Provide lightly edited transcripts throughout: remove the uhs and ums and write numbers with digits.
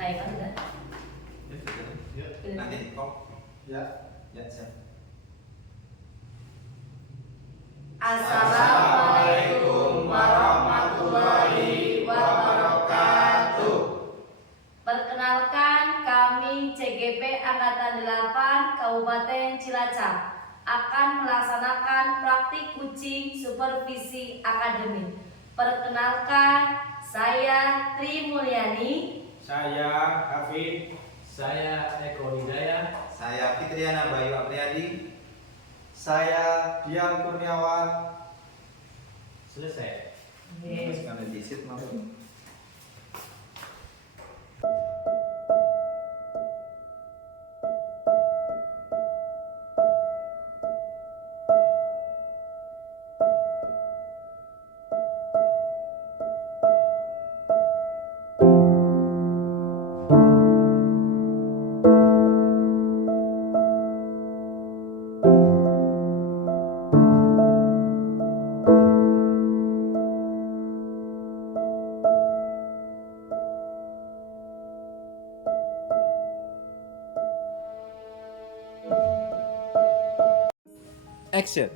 Kayak kan? Ya, nanti kok. Ya, ya siap. Assalamualaikum warahmatullahi wabarakatuh. Perkenalkan, kami CGP Angkatan 8 Kabupaten Cilacap akan melaksanakan praktik kucing supervisi akademik. Perkenalkan, saya Tri Mulyani. Saya Hafid. Saya Eko Hidayah. Saya Fitriana Bayu Apriyadi. Saya Dian Kurniawan. Selesai. Terus kalau disit mau. Action.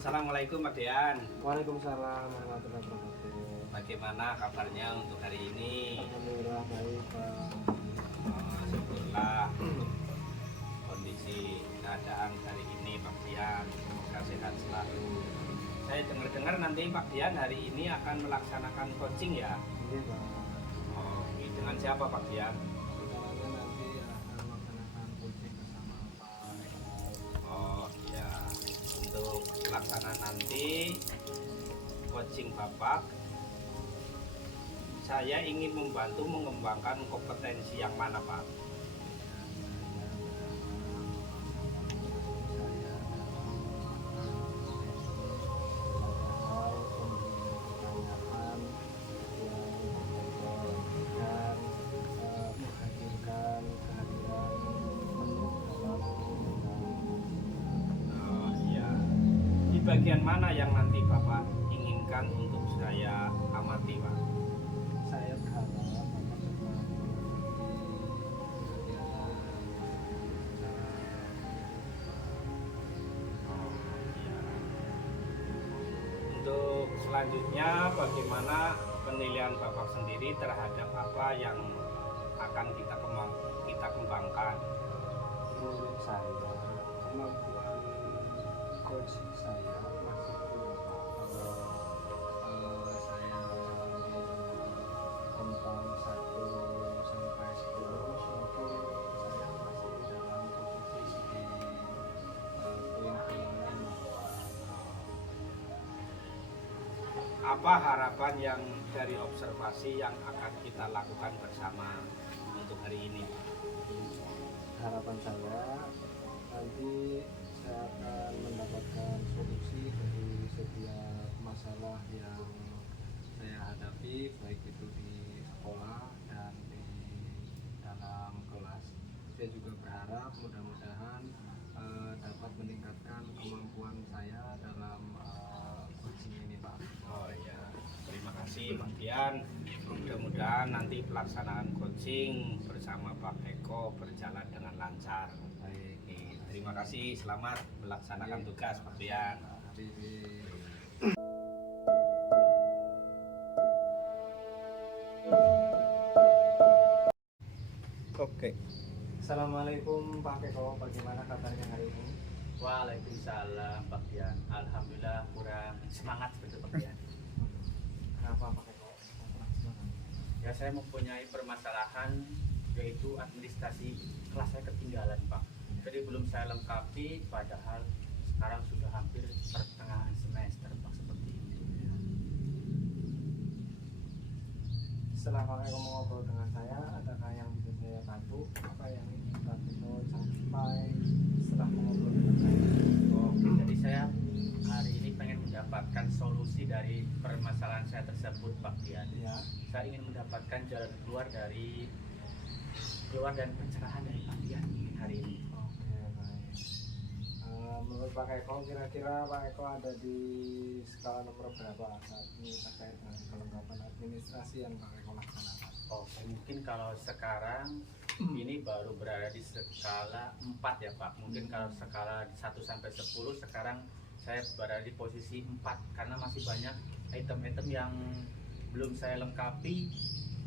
Assalamualaikum Pak Dian. Waalaikumsalam warahmatullahi wabarakatuh. Bagaimana kabarnya untuk hari ini? Alhamdulillah baik Pak. Syukurlah kondisi keadaan hari ini Pak Dian. Semoga sehat selalu. Saya dengar-dengar nanti Pak Dian hari ini akan melaksanakan coaching ya? Iya Pak. Oh, ini dengan siapa Pak Dian? Rencananya nanti akan melaksanakan coaching bersama Pak. Oh ya, untuk pelaksanaan nanti coaching Bapak, saya ingin membantu mengembangkan kompetensi yang mana Pak? Oh iya, di bagian mana yang nanti Bapak inginkan untuk saya amati Pak? Saya berharap Untuk selanjutnya bagaimana penilaian Bapak sendiri terhadap apa yang akan kita kembangkan? menurut saya kemampuan coach saya masih kurang Pak. Kalau saya tentang 1 sampai 10 mungkin saya masih dalam posisi di poin-poin 5 Pak. Apa harapan yang dari observasi yang akan kita lakukan bersama untuk hari ini? Harapan saya nanti saya akan mendapatkan solusi dari setiap masalah yang saya hadapi, baik itu di sekolah dan di dalam kelas. Saya juga berharap mudah-mudahan dapat meningkatkan kemampuan saya dalam coaching ini Pak. Oh ya, terima kasih Pak Dian. Mudah-mudahan nanti pelaksanaan coaching bersama Pak Eko berjalan dengan lancar. Baik. Terima kasih, selamat melaksanakan tugas Pak Dian. Oke. Assalamualaikum Pak Eko, bagaimana kabarnya hari ini? Waalaikumsalam Pak Dian. Alhamdulillah kurang semangat seperti Pak Dian. Kenapa Pak Eko? Ya saya mempunyai permasalahan yaitu administrasi kelas saya ketinggalan Pak. Jadi belum saya lengkapi padahal sekarang sudah hampir pertengahan semester Pak seperti itu. Setelah Pak Eko ngobrol dengan saya, adakah yang bisa saya bantu? Apa yang ingin Pak Eko capai setelah mengobrol dengan saya? Oh, jadi saya hari ini pengen mendapatkan solusi dari permasalahan saya tersebut Pak Dian. Ya. Saya ingin mendapatkan jalan keluar dan pencerahan dari Pak Dian hari ini. Oke, baik. Menurut Pak Eko, kira-kira Pak Eko ada di skala nomor berapa saat ini terkait dengan kelengkapan administrasi yang Pak Eko laksanakan? Oke, mungkin kalau sekarang ini baru berada di skala 4 ya Pak. Mungkin kalau skala 1 sampai 10 sekarang saya berada di posisi 4 karena masih banyak item-item yang belum saya lengkapi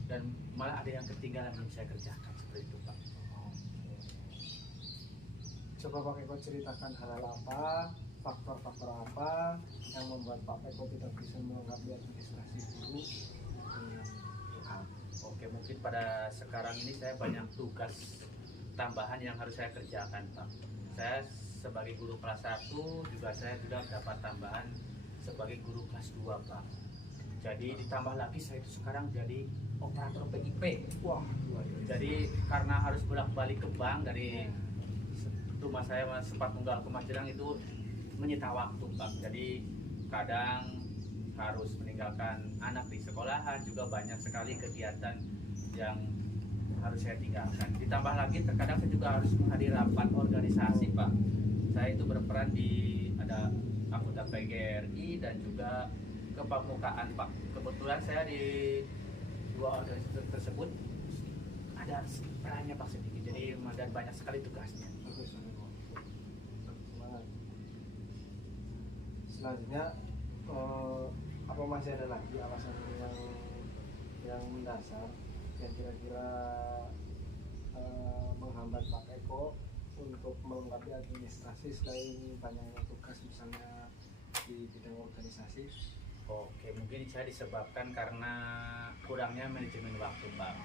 dan malah ada yang ketinggalan belum saya kerjakan seperti itu Pak. Coba Pak Eko ceritakan hal apa, faktor-faktor apa yang membuat Pak Eko tidak bisa melengkapi administrasi guru dengan lengkap. Oke, mungkin pada sekarang ini saya banyak tugas tambahan yang harus saya kerjakan Pak. Saya sebagai guru kelas 1 juga saya juga dapat tambahan sebagai guru kelas 2 Pak. Jadi ditambah lagi saya itu sekarang jadi operator PIP. Wah, Jadi karena harus bolak-balik ke bank dari rumah saya sempat tunggal ke Magelang itu menyita waktu Pak. Jadi kadang harus meninggalkan anak di sekolahan, juga banyak sekali kegiatan yang harus saya tinggalkan. Ditambah lagi terkadang saya juga harus menghadiri rapat organisasi Pak. Saya itu berperan di ada anggota PGRI dan juga kepemukaan Pak. Kebetulan saya di dua organisasi tersebut ada perannya Pak sedikit. Jadi dan banyak sekali tugasnya. bagus banget. Selanjutnya apa masih ada lagi alasan yang mendasar yang kira-kira menghambat Pak Eko untuk melengkapi administrasi selain banyaknya tugas misalnya di bidang organisasi? Oke, mungkin saya disebabkan karena kurangnya manajemen waktu Pak.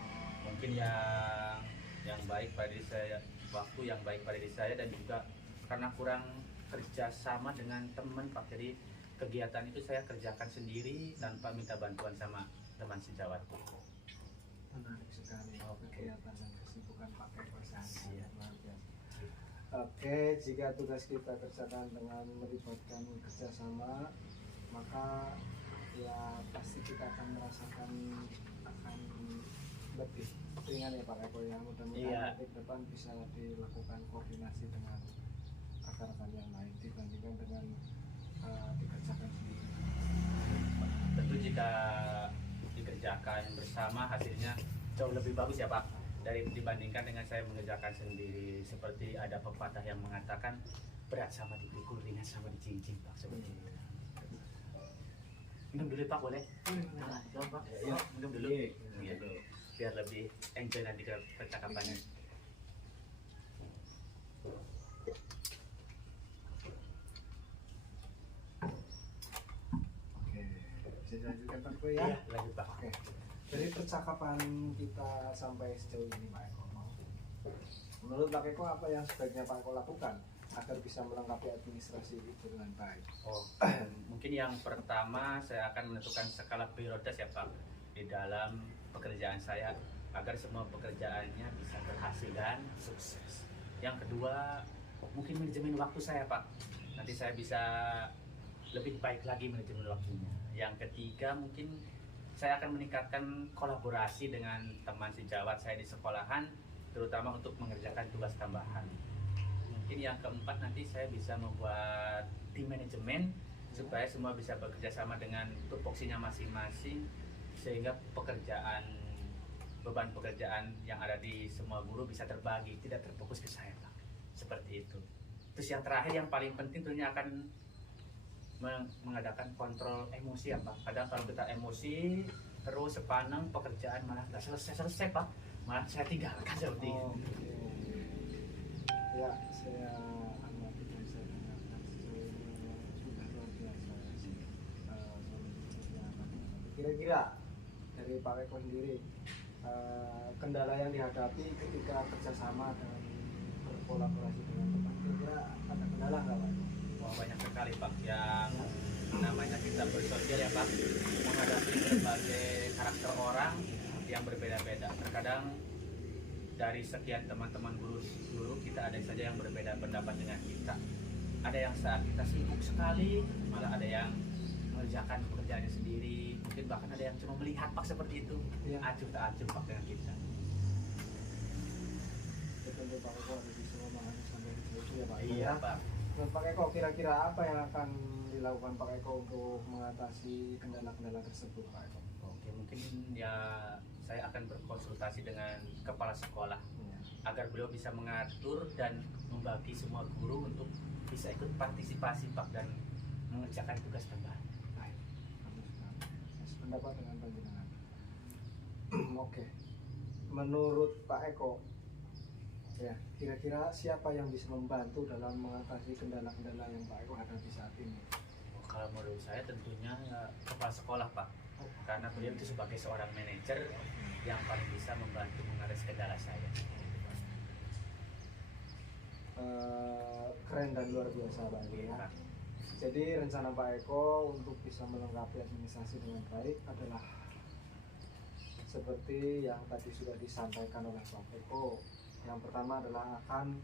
Mungkin yang baik pada diri saya, waktu yang baik pada diri saya, dan juga karena kurang kerja sama dengan teman Pak. Jadi kegiatan itu saya kerjakan sendiri tanpa minta bantuan sama teman sejawat. Menarik sekali kegiatan dan kesibukan Pak Eko sehari-hari. Iya. Luar biasa. Oke, jika tugas kita kerjakan dengan melibatkan kerjasama, maka ya pasti kita akan merasakan akan lebih ringan ya Pak Eko ya. Mudah-mudahan Iya. nanti ke depan bisa dilakukan koordinasi dengan rekan-rekan yang lain dibandingkan dengan dikerjakan sendiri. Tentu jika dikerjakan bersama hasilnya jauh lebih bagus ya Pak dibandingkan dengan saya mengerjakan sendiri. Seperti ada pepatah yang mengatakan berat sama dipikul, ringan sama dijinjing Pak, seperti itu. Minum dulu Pak, boleh? Nah, Pak. Minum dulu. Iya, biar lebih enjoy nanti ke percakapannya. Oke, bisa dilanjutkan Pak Eko ya? Iya, lanjut Pak. Oke, dari percakapan kita sampai sejauh ini Pak Eko, menurut Pak Eko apa yang sebaiknya Pak Eko lakukan agar bisa melengkapi administrasi itu dengan baik? Oh, mungkin yang pertama saya akan menentukan skala prioritas ya Pak di dalam pekerjaan saya agar semua pekerjaannya bisa berhasil dan sukses. Yang kedua, mungkin manajemen waktu saya Pak. Nanti saya bisa lebih baik lagi manajemen waktunya. Yang ketiga, mungkin saya akan meningkatkan kolaborasi dengan teman sejawat saya di sekolahan, terutama untuk mengerjakan tugas tambahan. Mungkin yang keempat, nanti saya bisa membuat tim manajemen supaya semua bisa bekerja sama dengan tupoksinya masing-masing, sehingga beban pekerjaan yang ada di semua guru bisa terbagi, tidak terfokus ke saya Pak. Seperti itu. Terus yang terakhir yang paling penting tentunya akan mengadakan kontrol emosi ya Pak. Kadang kalau kita emosi terus sepaneng pekerjaan malah nggak selesai Pak, malah saya tinggalkan seperti itu. Ya, saya amati dan saya dengarkan sejauh ini sudah luar biasa sih. Kira-kira dari Pak Eko sendiri, kendala yang dihadapi ketika kerjasama dan berkolaborasi dengan teman, kira-kira ada kendala nggak Pak? Wah, banyak sekali Pak, yang namanya kita bersosial ya Pak, menghadapi berbagai karakter orang yang berbeda-beda. Terkadang dari sekian teman-teman guru kita ada saja yang berbeda pendapat dengan kita. Ada yang saat kita sibuk sekali, malah ada yang mengerjakan pekerjaannya sendiri. Mungkin bahkan ada yang cuma melihat Pak seperti itu. Iya. Acuh tak acuh Pak dengan kita. Tentu Pak Eko harus bisa memahami sampai di situ ya Pak Eko. Iya Ya. Pak. Menurut Pak Eko, kira-kira apa yang akan dilakukan Pak Eko untuk mengatasi kendala-kendala tersebut Pak Eko? Oke, mungkin ya saya akan berkonsultasi dengan kepala sekolah Ya. agar beliau bisa mengatur dan membagi semua guru untuk bisa ikut partisipasi Pak dan mengerjakan tugas tambahan. Baik, bagus sekali. Saya sependapat dengan panjenengan. Oke, menurut Pak Eko, ya kira-kira siapa yang bisa membantu dalam mengatasi kendala-kendala yang Pak Eko hadapi saat ini? Kalau menurut saya tentunya kepala sekolah Pak, karena beliau itu sebagai seorang manajer yang paling bisa membantu mengatasi kendala saya. Keren dan luar biasa Pak Eko ya. Pak. Jadi rencana Pak Eko untuk bisa melengkapi administrasi dengan baik adalah seperti yang tadi sudah disampaikan oleh Pak Eko. Yang pertama adalah akan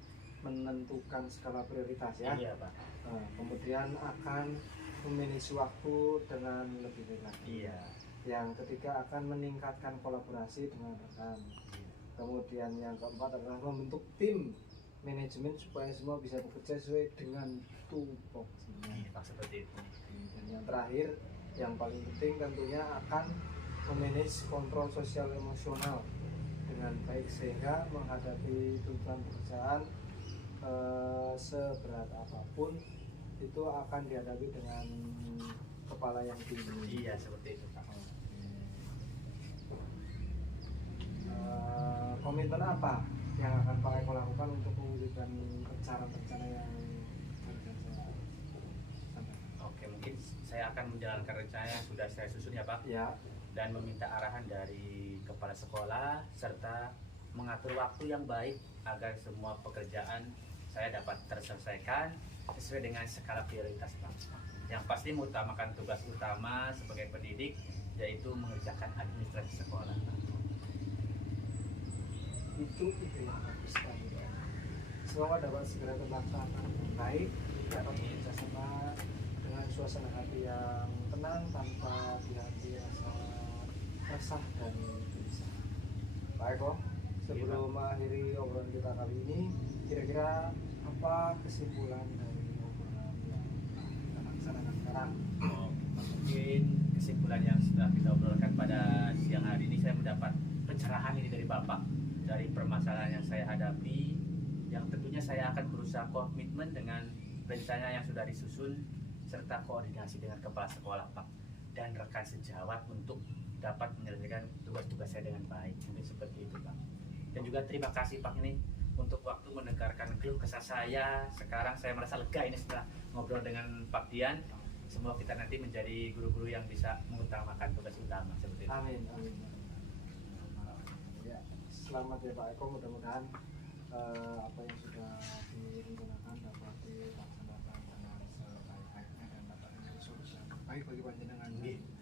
menentukan skala prioritas ya. Iya Pak. Kemudian akan memanage waktu dengan lebih baik lagi. Iya. Yang ketiga akan meningkatkan kolaborasi dengan rekan. Kemudian yang keempat adalah membentuk tim manajemen supaya semua bisa bekerja sesuai dengan tupoksinya. Iya Pak, seperti itu. Dan yang terakhir, yang paling penting tentunya akan memanage kontrol sosial emosional dengan baik sehingga menghadapi tuntutan pekerjaan seberat apapun itu akan dihadapi dengan kepala yang tinggi. Iya seperti itu Pak. Komitmen apa yang akan Pak Eko lakukan untuk mewujudkan rencana-rencana yang akan saya sampaikan? Oke, mungkin saya akan menjalankan rencana yang sudah saya susun ya Pak, Ya, dan meminta arahan dari kepala sekolah serta mengatur waktu yang baik agar semua pekerjaan saya dapat terselesaikan sesuai dengan skala prioritas Pak. Yang pasti mengutamakan tugas utama sebagai pendidik, yaitu mengerjakan administrasi sekolah Pak. itu yang bagus sekali. Semoga dapat segera terlaksana dengan baik, dapat bekerja sama dengan suasana hati yang tenang tanpa hati rasa resah dan gelisah. Pak Eko, sebelum mengakhiri obrolan kita kali ini, kira-kira apa kesimpulan dari obrolan yang kita laksanakan sekarang? Mungkin kesimpulan yang sudah kita obrolkan pada siang hari ini, saya mendapat pencerahan ini dari Bapak dari permasalahan yang saya hadapi, yang tentunya saya akan berusaha komitmen dengan rencana yang sudah disusun serta koordinasi dengan kepala sekolah Pak dan rekan sejawat untuk dapat menyelesaikan tugas-tugas saya dengan baik. Mungkin seperti itu Pak. Dan juga terima kasih Pak ini untuk waktu mendengarkan keluh kesah saya. Sekarang saya merasa lega ini setelah ngobrol dengan Pak Dian. Semoga kita nanti menjadi guru-guru yang bisa mengutamakan tugas utama seperti itu. Amin, amin. Ya, selamat ya Pak Eko, mudah-mudahan apa yang sudah direncanakan dapat dilaksanakan dengan sebaik-baiknya dan dapat menjadi solusi yang terbaik bagi panjenengan.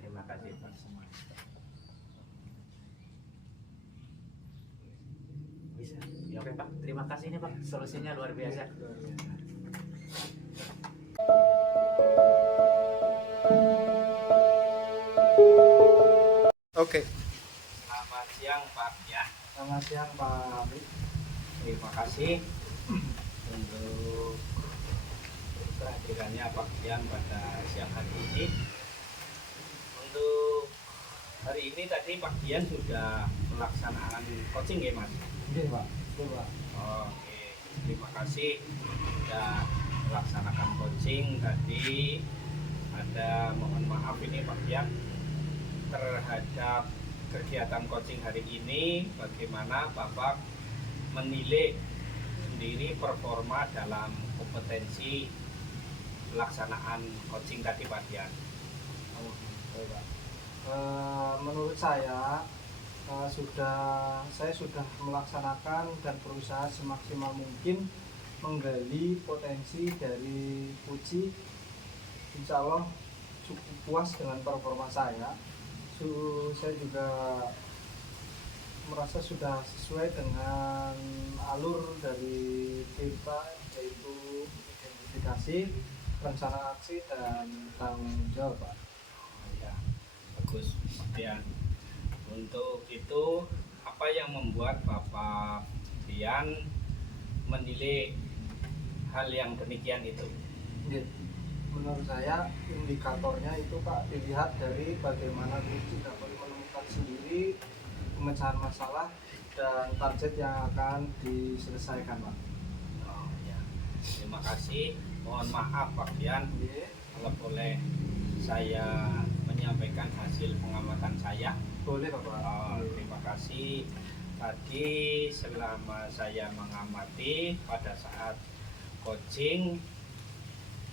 Terima kasih Pak. Semua. Bisa. Ya, oke Pak. Terima kasih nih Pak. Solusinya luar biasa. Luar biasa. Oke, Selamat siang Pak ya. selamat siang Pak Hamid. Terima kasih untuk kehadirannya Pak Dian pada siang hari ini. Untuk hari ini tadi Pak Dian sudah melaksanakan coaching ya Mas? Oke Pak, oke Pak. Oke, terima kasih sudah melaksanakan coaching tadi. Ada mohon maaf ini Pak Dian terhadap kegiatan coaching hari ini, bagaimana Bapak menilai sendiri performa dalam kompetensi pelaksanaan coaching tadi Pak Dian? Oke, Pak. Menurut saya saya sudah melaksanakan dan berusaha semaksimal mungkin menggali potensi dari Puji. Insya Allah cukup puas dengan performa saya. Saya juga merasa sudah sesuai dengan alur dari kita, yaitu identifikasi, rencana aksi, dan tanggung jawab Pak. Ya, bagus Pak Dian. Untuk itu apa yang membuat Bapak Dian menilai hal yang demikian itu? Menurut saya indikatornya itu Pak dilihat dari bagaimana Puji dapat menemukan sendiri pemecahan masalah dan target yang akan diselesaikan, Pak. Oh, ya. Terima kasih. Mohon maaf Pak Dian, kalau boleh saya menyampaikan hasil pengamatan saya. Boleh, Bapak. Oh, terima kasih. Tadi selama saya mengamati pada saat coaching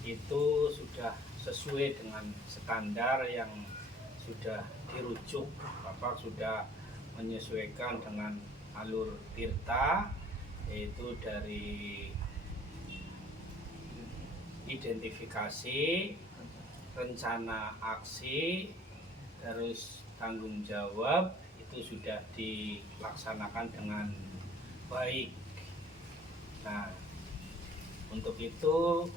itu sudah sesuai dengan standar yang sudah dirujuk. Bapak sudah menyesuaikan dengan alur Tirta, yaitu dari identifikasi, rencana aksi, terus tanggung jawab itu sudah dilaksanakan dengan baik. Nah, untuk itu,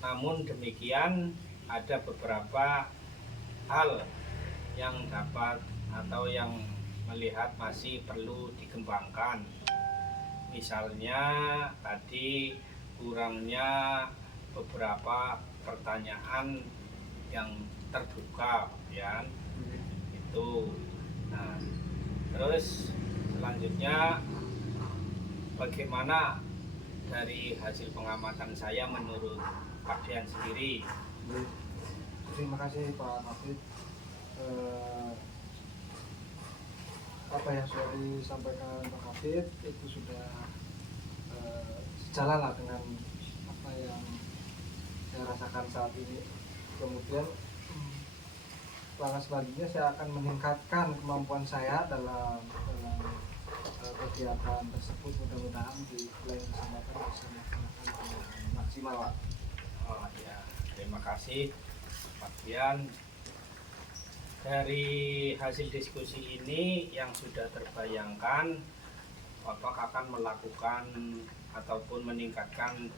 namun demikian ada beberapa hal yang dapat atau yang melihat masih perlu dikembangkan. Misalnya tadi kurangnya beberapa pertanyaan yang terbuka, ya. Itu. Nah, terus selanjutnya bagaimana dari hasil pengamatan saya menurut Pak Dian sendiri? Terima kasih Pak Hafid. Apa yang sudah disampaikan Pak Hafid itu sudah sejalan lah dengan apa yang saya rasakan saat ini. Kemudian langkah selanjutnya saya akan meningkatkan kemampuan saya dalam kegiatan tersebut. Mudah-mudahan di lain kesempatan bisa melaksanakan dengan maksimal, Pak. Oh ya, terima kasih Pak Dian. Dari hasil diskusi ini yang sudah terbayangkan, Bapak akan melakukan ataupun meningkatkan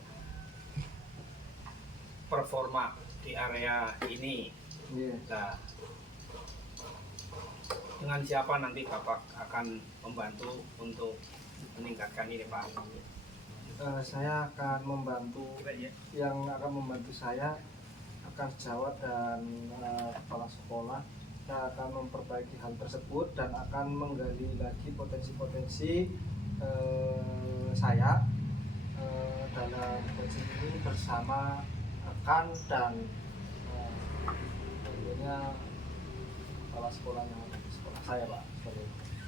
performa di area ini. Nah, dengan siapa nanti Bapak akan membantu untuk meningkatkan ini, Pak? Saya akan membantu, yang akan membantu saya akan sejawat dan kepala sekolah. Saya akan memperbaiki hal tersebut dan akan menggali lagi potensi-potensi saya dalam coaching ini bersama rekan dan tentunya kepala sekolah yang ada di sekolah saya, Pak.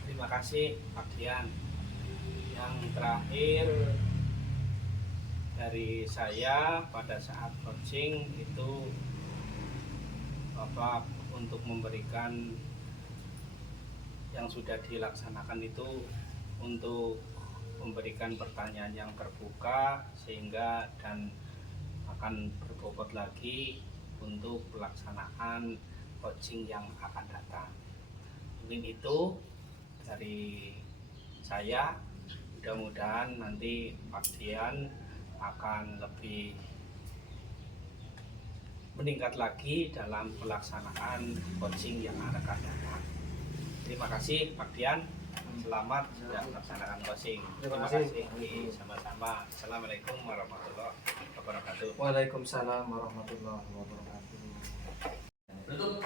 Terima kasih Pak Dian. Yang terakhir dari saya pada saat coaching itu Bapak untuk memberikan yang sudah dilaksanakan itu untuk memberikan pertanyaan yang terbuka sehingga dan akan berbobot lagi untuk pelaksanaan coaching yang akan datang. Mungkin itu dari saya. Mudah-mudahan nanti Pak Dian akan lebih meningkat lagi dalam pelaksanaan coaching yang akan datang. Terima kasih Pak Dian. Selamat sudah melaksanakan coaching. Terima kasih. Sama-sama. Assalamualaikum warahmatullahi wabarakatuh. Waalaikumsalam warahmatullahi wabarakatuh. Tutup.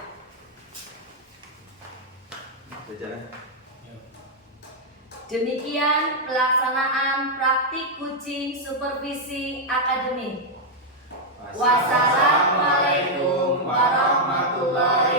Berjalan. Demikian pelaksanaan praktik kucing supervisi akademik. Wassalamualaikum warahmatullahi